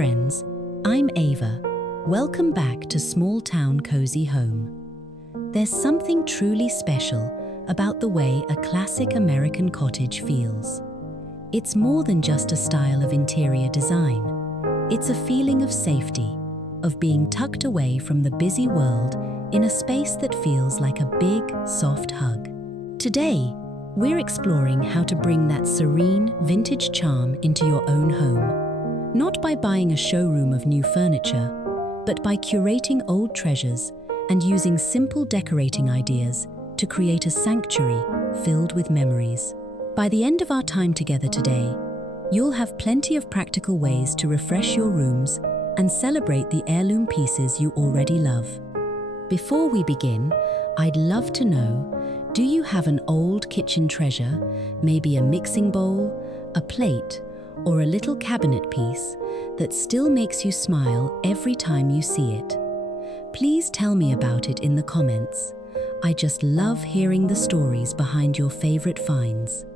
friends, I'm Ava. Welcome back to Small Town Cozy Home. There's something truly special about the way a classic American cottage feels. It's more than just a style of interior design. It's a feeling of safety, of being tucked away from the busy world in a space that feels like a big, soft hug. Today, we're exploring how to bring that serene, vintage charm into your own home. Not by buying a showroom of new furniture, but by curating old treasures and using simple decorating ideas to create a sanctuary filled with memories. By the end of our time together today, you'll have plenty of practical ways to refresh your rooms and celebrate the heirloom pieces you already love. Before we begin, I'd love to know, do you have an old kitchen treasure, maybe a mixing bowl, a plate, or a little cabinet piece that still makes you smile every time you see it? Please tell me about it in the comments. I just love hearing the stories behind your favorite finds.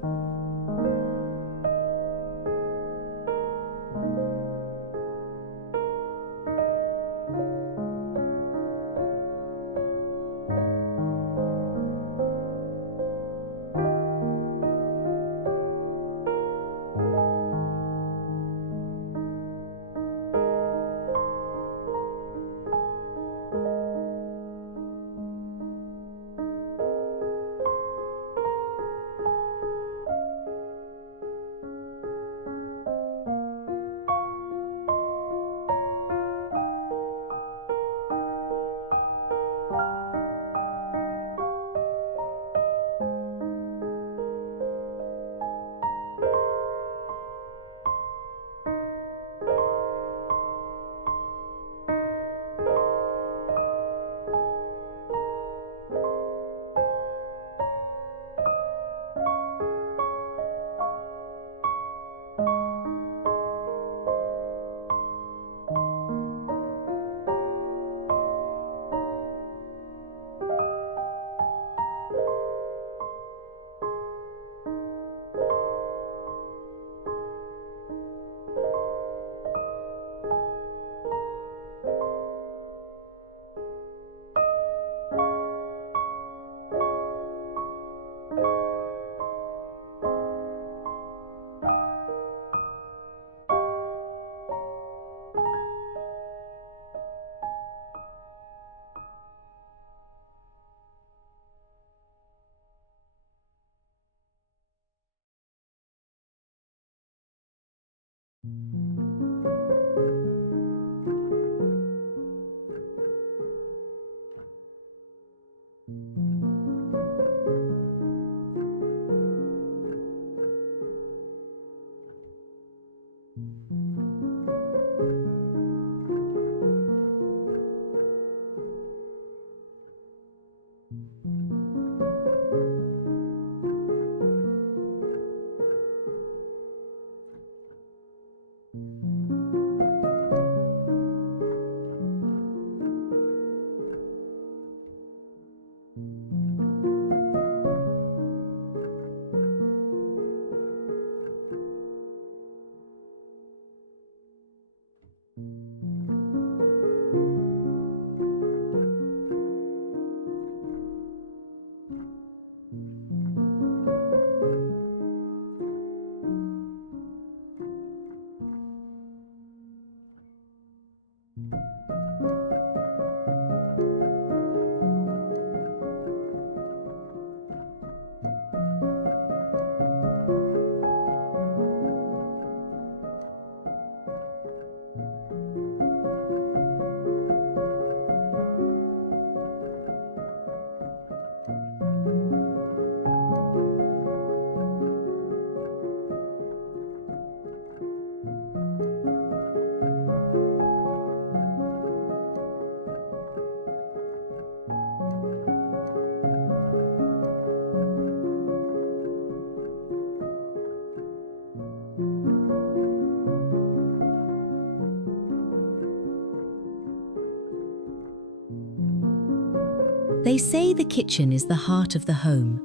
They say the kitchen is the heart of the home,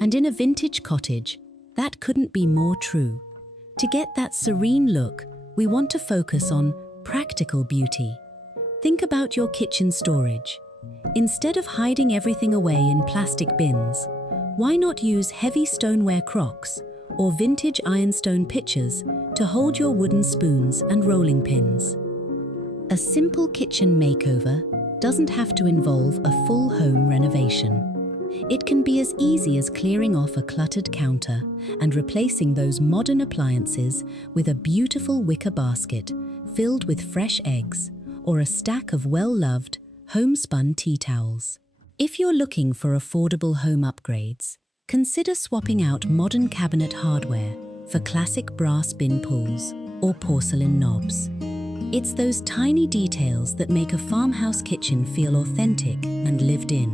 and in a vintage cottage, that couldn't be more true. To get that serene look, we want to focus on Practical beauty. Think about your kitchen storage. Instead of hiding everything away in plastic bins, why not use heavy stoneware crocks or vintage ironstone pitchers to hold your wooden spoons and rolling pins? A simple kitchen makeover doesn't have to involve a full home renovation. It can be as easy as clearing off a cluttered counter and replacing those modern appliances with a beautiful wicker basket filled with fresh eggs or a stack of well-loved, homespun tea towels. If you're looking for affordable home upgrades, consider swapping out modern cabinet hardware for classic brass bin pulls or porcelain knobs. It's those tiny details that make a farmhouse kitchen feel authentic and lived in.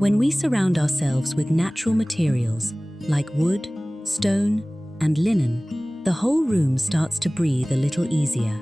When we surround ourselves with natural materials like wood, stone, and linen, the whole room starts to breathe a little easier.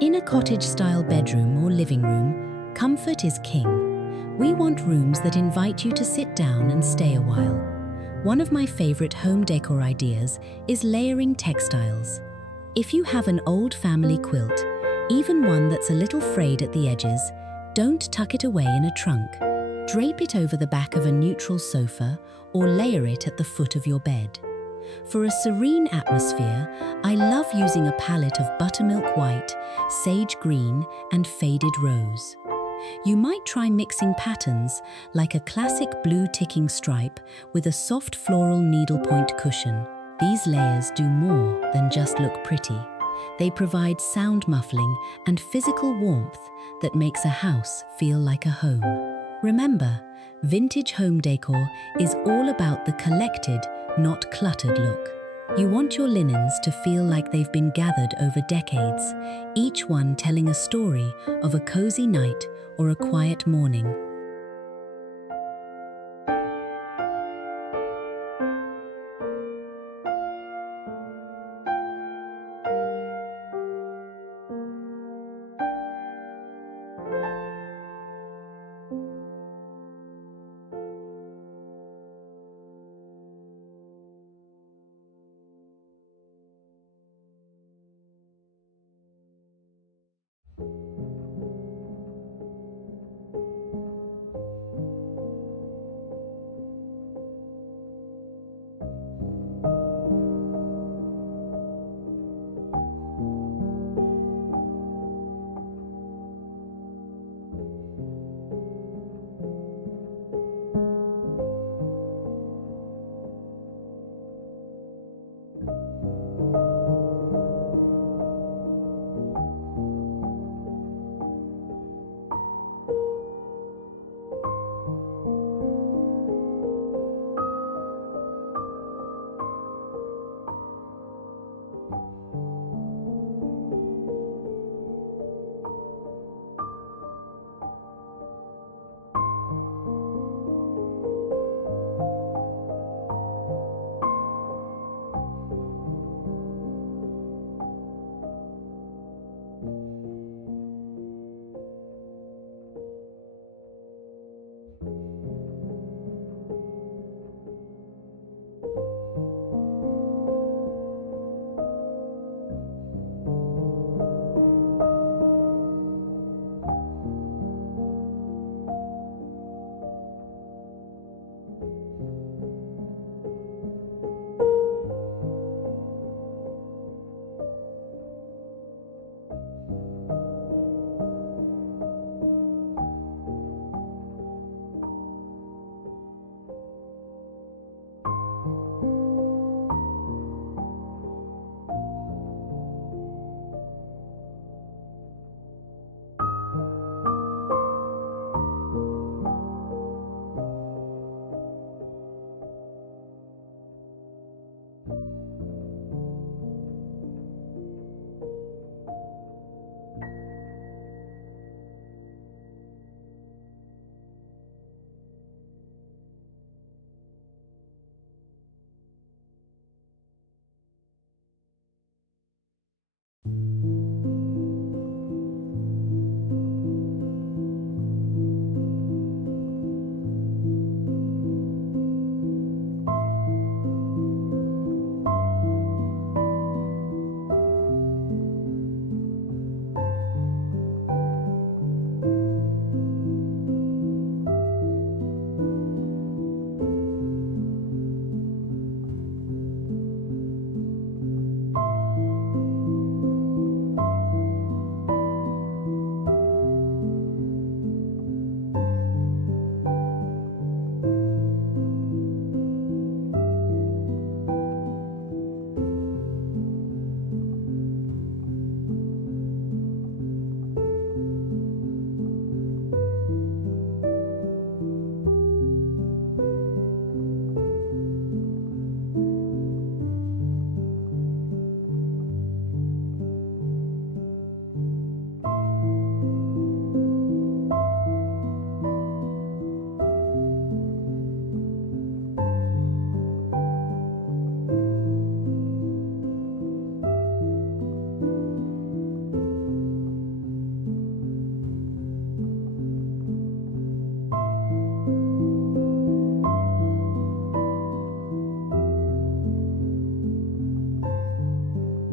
In a cottage-style bedroom or living room, comfort is king. We want rooms that invite you to sit down and stay a while. One of my favorite home decor ideas is layering textiles. If you have an old family quilt, even one that's a little frayed at the edges, don't tuck it away in a trunk. Drape it over the back of a neutral sofa or layer it at the foot of your bed. For a serene atmosphere, I love using a palette of buttermilk white, sage green, and faded rose. You might try mixing patterns like a classic blue ticking stripe with a soft floral needlepoint cushion. These layers do more than just look pretty. They provide sound muffling and physical warmth that makes a house feel like a home. Remember, vintage home decor is all about the collected, not cluttered look. You want your linens to feel like they've been gathered over decades, each one telling a story of a cozy night or a quiet morning.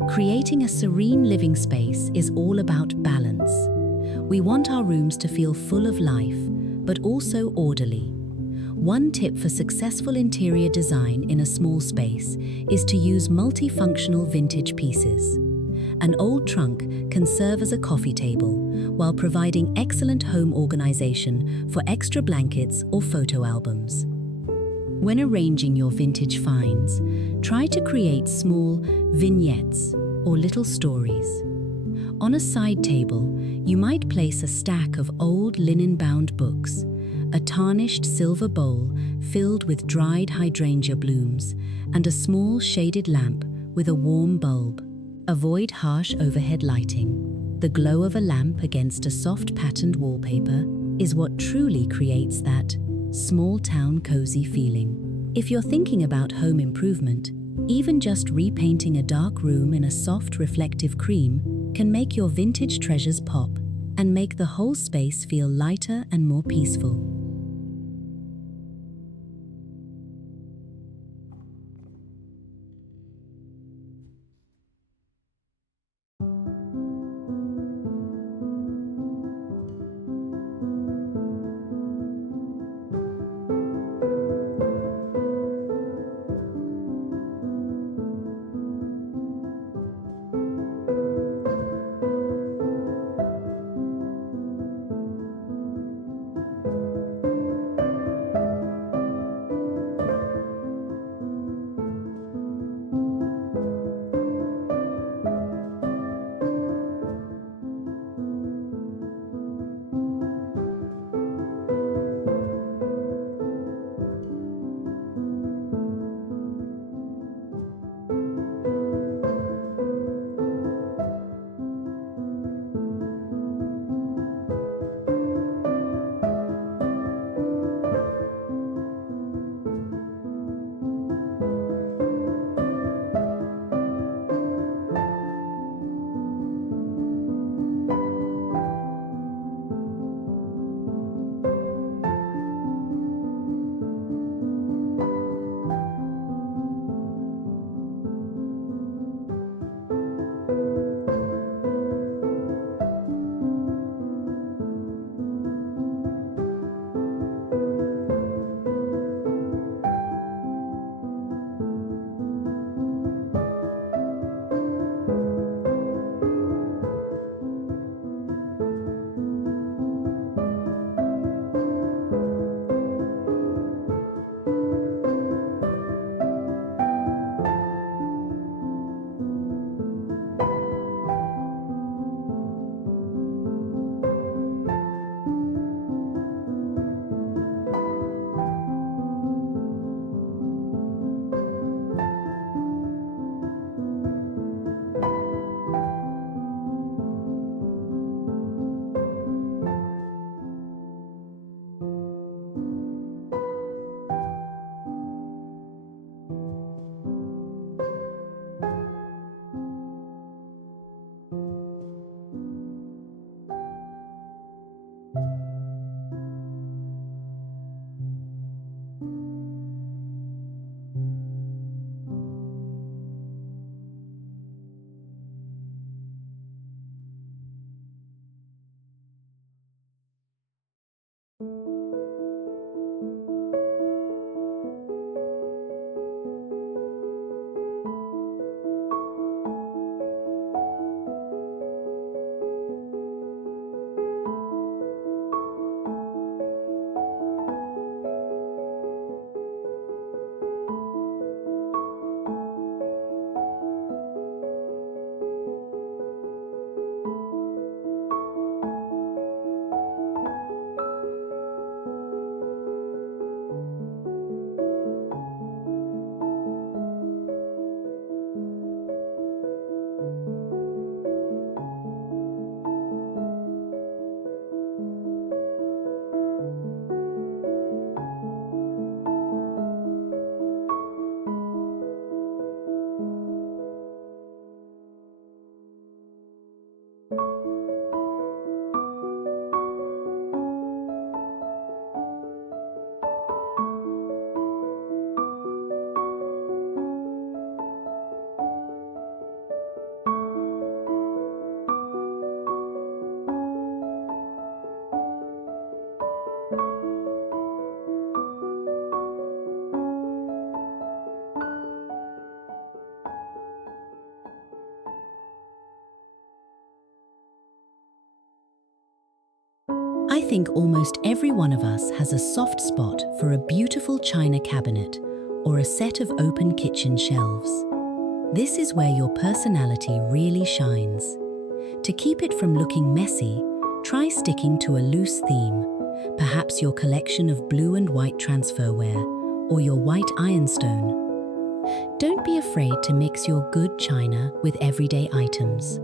Creating a serene living space is all about balance. We want our rooms to feel full of life, but also orderly. One tip for successful interior design in a small space is to use multifunctional vintage pieces. An old trunk can serve as a coffee table while providing excellent home organization for extra blankets or photo albums. When arranging your vintage finds, try to create small vignettes or little stories. On a side table, you might place a stack of old linen-bound books, a tarnished silver bowl filled with dried hydrangea blooms, and a small shaded lamp with a warm bulb. Avoid harsh overhead lighting. The glow of a lamp against a soft patterned wallpaper is what truly creates that small-town cozy feeling. If you're thinking about home improvement, even just repainting a dark room in a soft reflective cream can make your vintage treasures pop and make the whole space feel lighter and more peaceful. I think almost every one of us has a soft spot for a beautiful china cabinet or a set of open kitchen shelves. This is where your personality really shines. To keep it from looking messy, try sticking to a loose theme, perhaps your collection of blue and white transferware or your white ironstone. Don't be afraid to mix your good china with everyday items.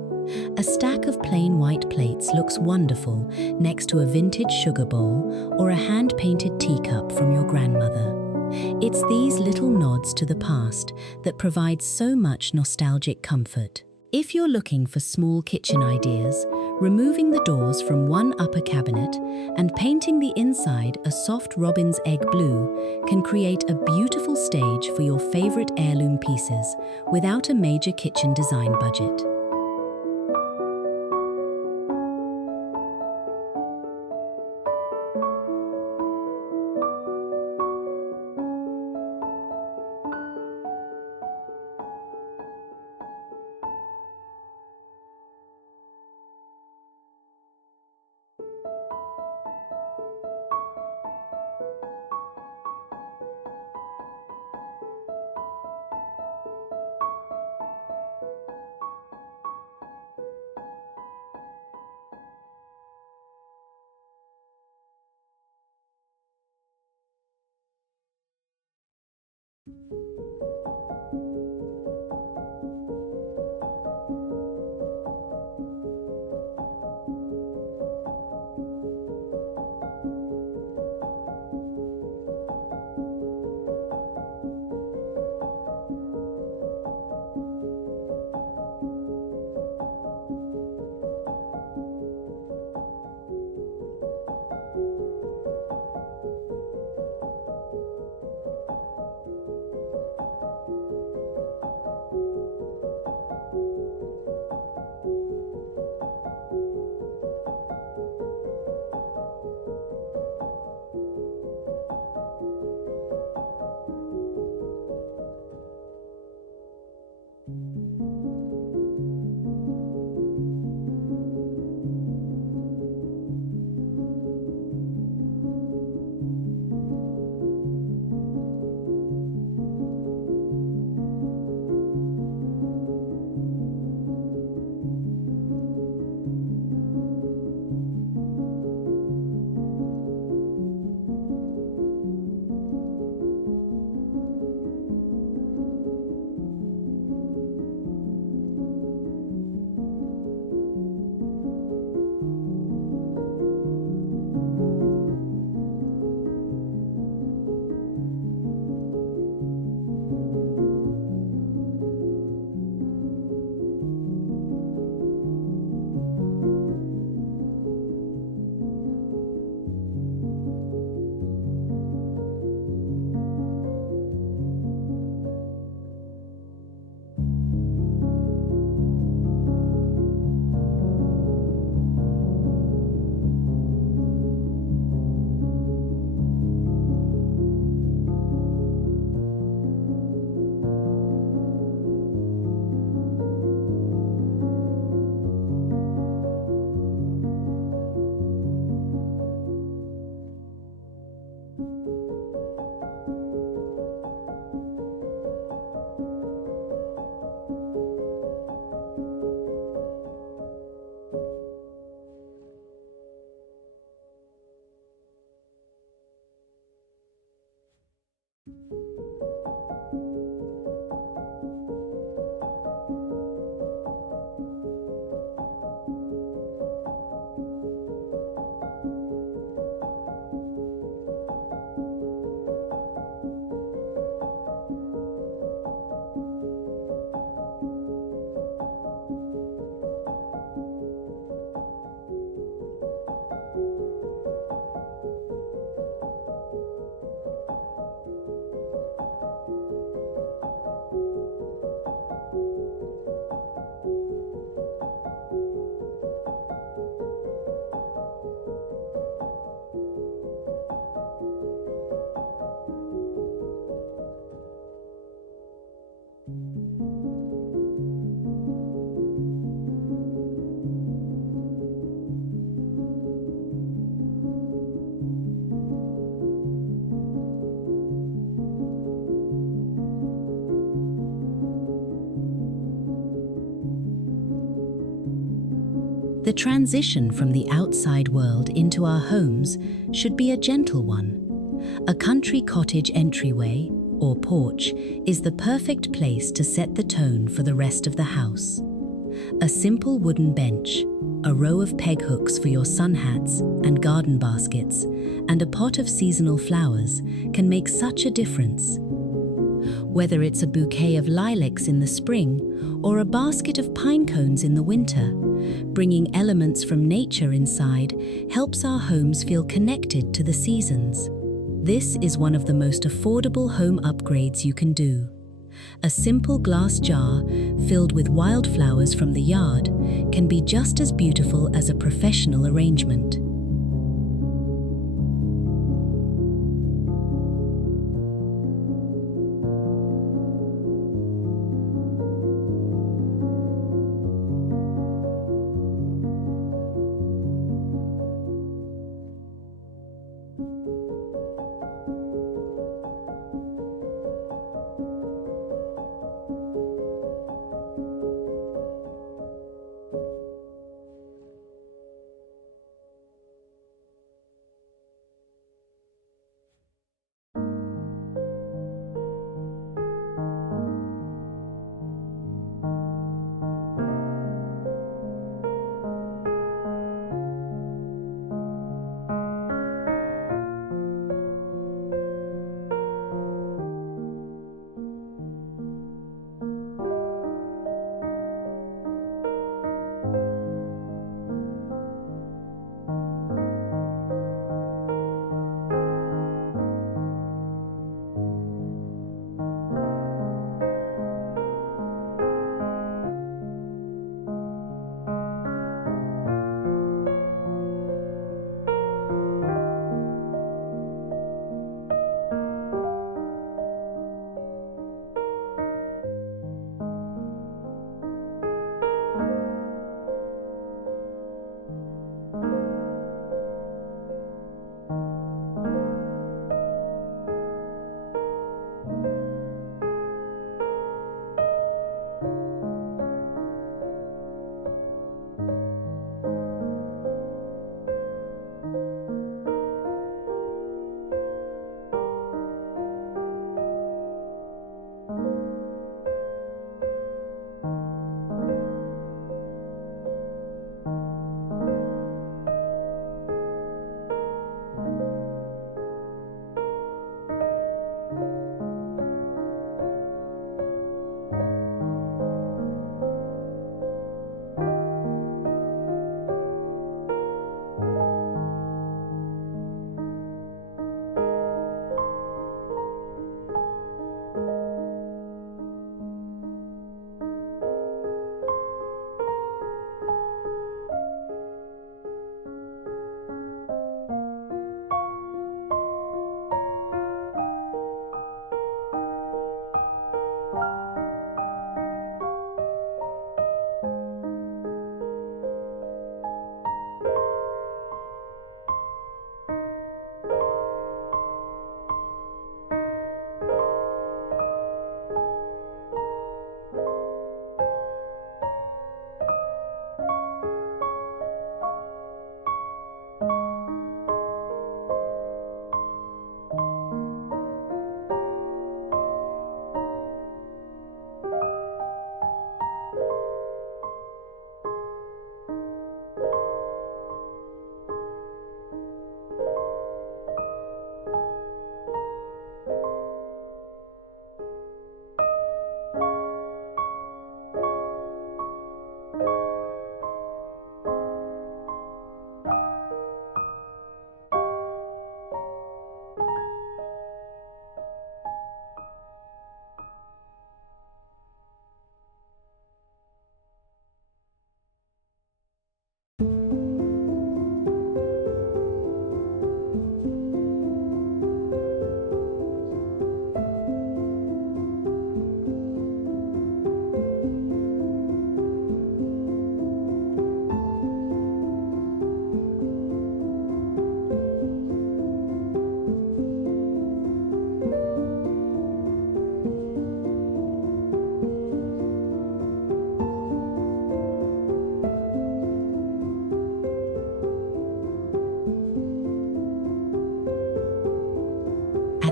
A stack of plain white plates looks wonderful next to a vintage sugar bowl or a hand-painted teacup from your grandmother. It's these little nods to the past that provide so much nostalgic comfort. If you're looking for small kitchen ideas, removing the doors from one upper cabinet and painting the inside a soft robin's egg blue can create a beautiful stage for your favorite heirloom pieces without a major kitchen design budget. The transition from the outside world into our homes should be a gentle one. A country cottage entryway, or porch, is the perfect place to set the tone for the rest of the house. A simple wooden bench, a row of peg hooks for your sun hats and garden baskets, and a pot of seasonal flowers can make such a difference. Whether it's a bouquet of lilacs in the spring or a basket of pine cones in the winter, bringing elements from nature inside helps our homes feel connected to the seasons. This is one of the most affordable home upgrades you can do. A simple glass jar filled with wildflowers from the yard can be just as beautiful as a professional arrangement.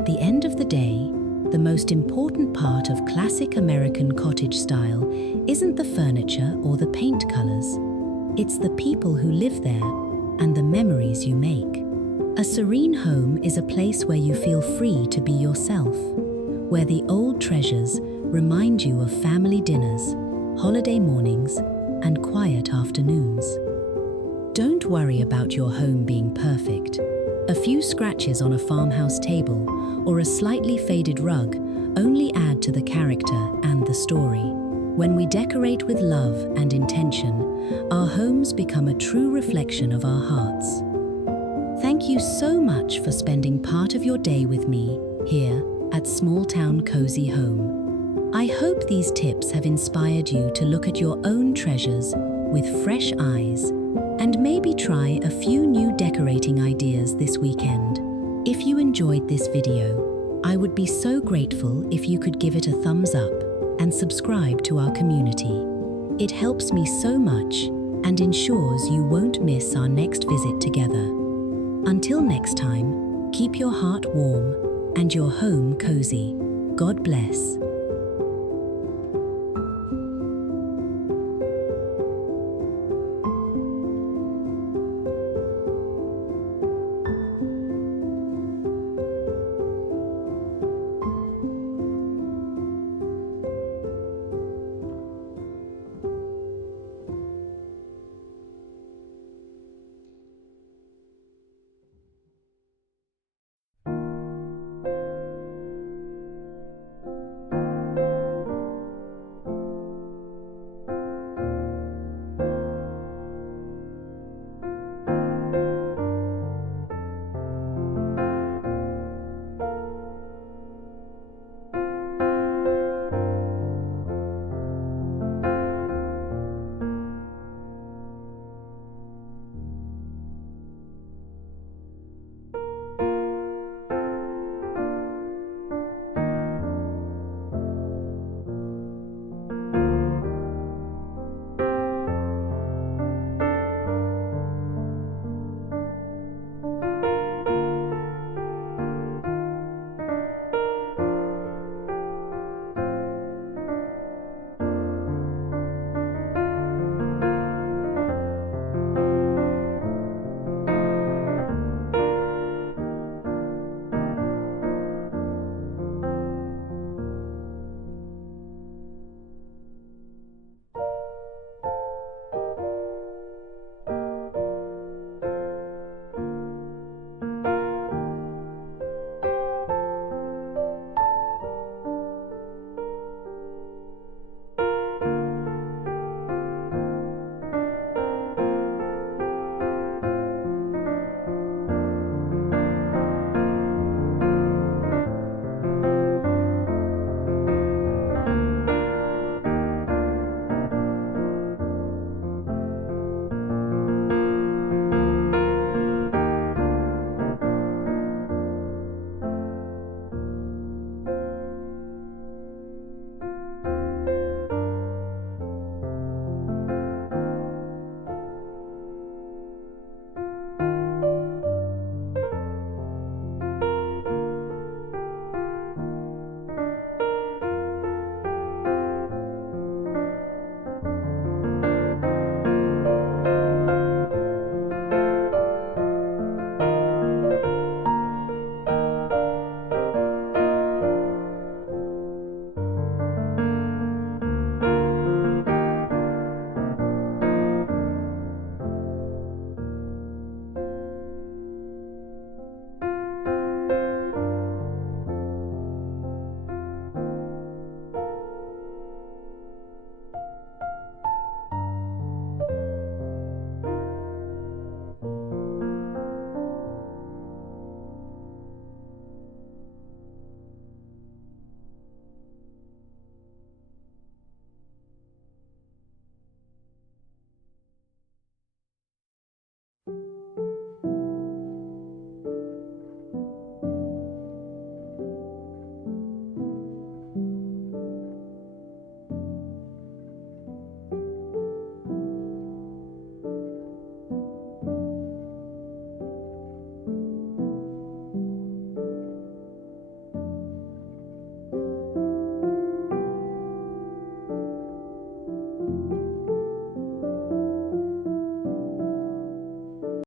At the end of the day, the most important part of classic American cottage style isn't the furniture or the paint colors. It's the people who live there and the memories you make. A serene home is a place where you feel free to be yourself, where the old treasures remind you of family dinners, holiday mornings, and quiet afternoons. Don't worry about your home being perfect. A few scratches on a farmhouse table or a slightly faded rug only add to the character and the story. When we decorate with love and intention, our homes become a true reflection of our hearts. Thank you so much for spending part of your day with me here at Small Town Cozy Home. I hope these tips have inspired you to look at your own treasures with fresh eyes and maybe try a few new decorating ideas this weekend. If you enjoyed this video, I would be so grateful if you could give it a thumbs up and subscribe to our community. It helps me so much and ensures you won't miss our next visit together. Until next time, keep your heart warm and your home cozy. God bless.